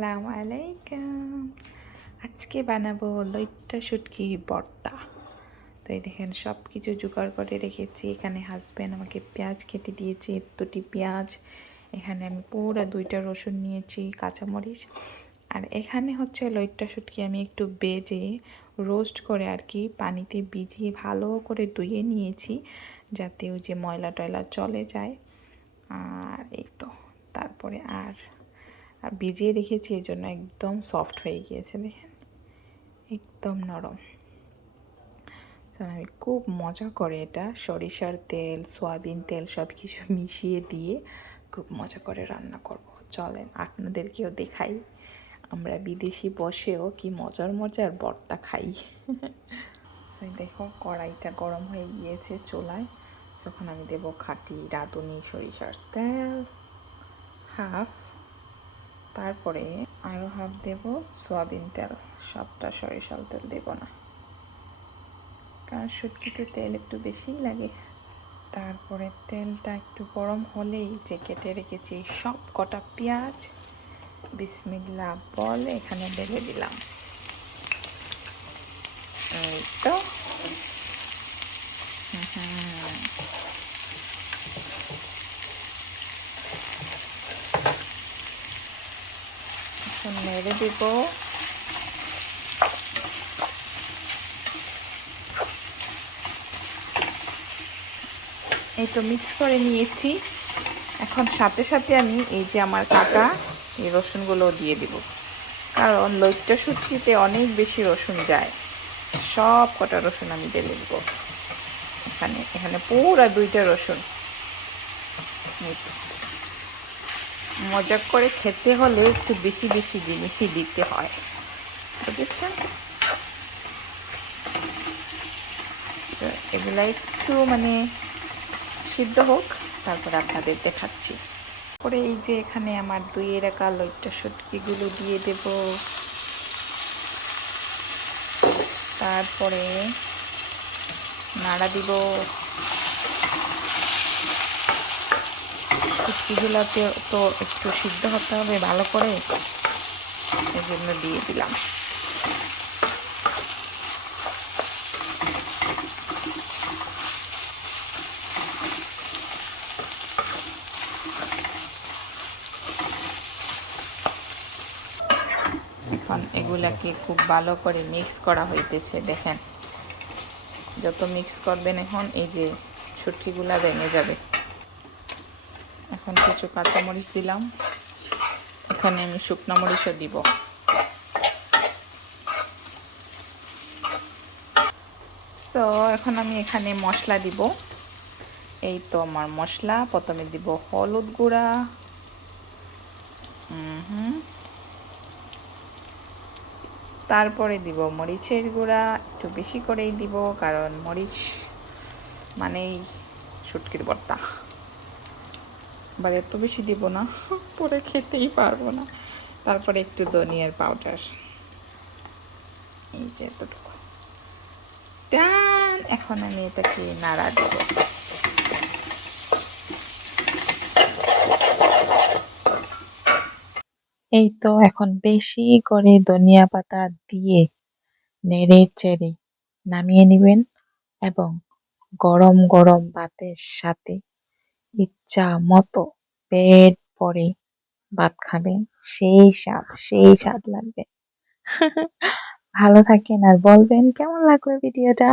আসসালামু আলাইকুম। আজকে বানাবো লইট্টা শুটকি ভর্তা। তো এই দেখেন সব কিছু জোগাড় করে রেখেছি। এখানে হাজব্যান্ড আমাকে পেঁয়াজ কেটে দিয়েছে এতটি পেঁয়াজ। এখানে আমি পুরো দুইটা রসুন নিয়েছি, কাঁচামরিচ। আর এখানে হচ্ছে লইট্টা শুটকি আমি একটু বেজে রোস্ট করে আর কি পানিতে ভিজিয়ে ভালো করে ধুয়ে নিয়েছি, যাতে ওই যে ময়লা টয়লা চলে যায়। আর এই তো, তারপরে আর আর ভিজিয়ে রেখেছি, এই জন্য একদম সফট হয়ে গিয়েছে, দেখেন। একদম নরম। আমি খুব মজা করে এটা, সরিষার তেল, সয়াবিন তেল সব কিছু মিশিয়ে দিয়ে খুব মজা করে রান্না করব। চলেন, আপনাদেরকেও দেখাই। আমরা বিদেশি বসেও কি মজার মজার বর্তা খাই। দেখো, কড়াইটা গরম হয়ে গিয়েছে চোলায়। যখন আমি দেব খাঁটি রাঁধুনি সরিষার তেল হাফ তারপরে আরও হাফ দেব সোয়াবিন তেল সবটা সরিষার তেল দেব না। কারণ শুটকিতে তেল একটু বেশিই লাগে। তারপরে তেলটা একটু গরম হলেই যে কেটে রেখেছি সব কটা পেঁয়াজ, বিসমিল্লা বলে এখানে ঢেলে দিলাম। এই তো হুম এখন নেড়ে দেব। এই তো মিক্স করে নিয়েছি। এখন সাথে সাথে আমি এই যে আমার কাটা, এই রসুনগুলো দিয়ে দিব। কারণ লইট্টা শুটকিতে অনেক বেশি রসুন যায়। সব কটা রসুন আমি ঢেলে দিব। এখানে এখানে পুরা দুইটা রসুন। মজা করে খেতে হলে একটু বেশি বেশি জিনিসই দিতে হয়। বুঝেছেন? এগুলা একটু মানে সিদ্ধ হোক, তারপরে আপনাদের দেখাচ্ছি। পরে এই যে এখানে আমার দুই রাখা লইট্টা সটকিগুলো দিয়ে দেব। তারপরে নাড়া দিব। শুটকিগুলোতে তো একটু সিদ্ধ হতে হবে ভালো করে। এই জন্য দিয়ে দিলাম। এখন এগুলাকে খুব ভালো করে মিক্স করা হইতেছে, দেখেন। যত মিক্স করবেন এখন, এই যে শুটকিগুলা ভেঙে যাবে। এখন কিছু কাঁচামরিচ দিলাম। এখানে আমি শুকনো মরিচও দিব। সো এখন আমি এখানে মশলা দিব। এই তো আমার মশলা। প্রথমে দিব হলুদ গুঁড়া। হুম তারপরে দিব মরিচের গুঁড়া। একটু বেশি করেই দিব, কারণ মরিচ মানেই শুটকির বর্তা। আবার এত বেশি দিব না, পরে খেতেই পারব না। তারপরে একটু ধনিয়ার পাউডার এই যে এতটুকু। টান এখন আমি এটাকে নাড়া দেব। এই তো এখন বেশি করে ধনিয়া পাতা দিয়ে নেড়ে চেড়ে নামিয়ে নেবেন এবং গরম গরম ভাতের সাথে ইচ্ছা মতো পেট পরে ভাত খাবে। সেই স্বাদ সেই স্বাদ লাগবে। ভালো থাকেন আর বলবেন, কেমন লাগল ভিডিওটা?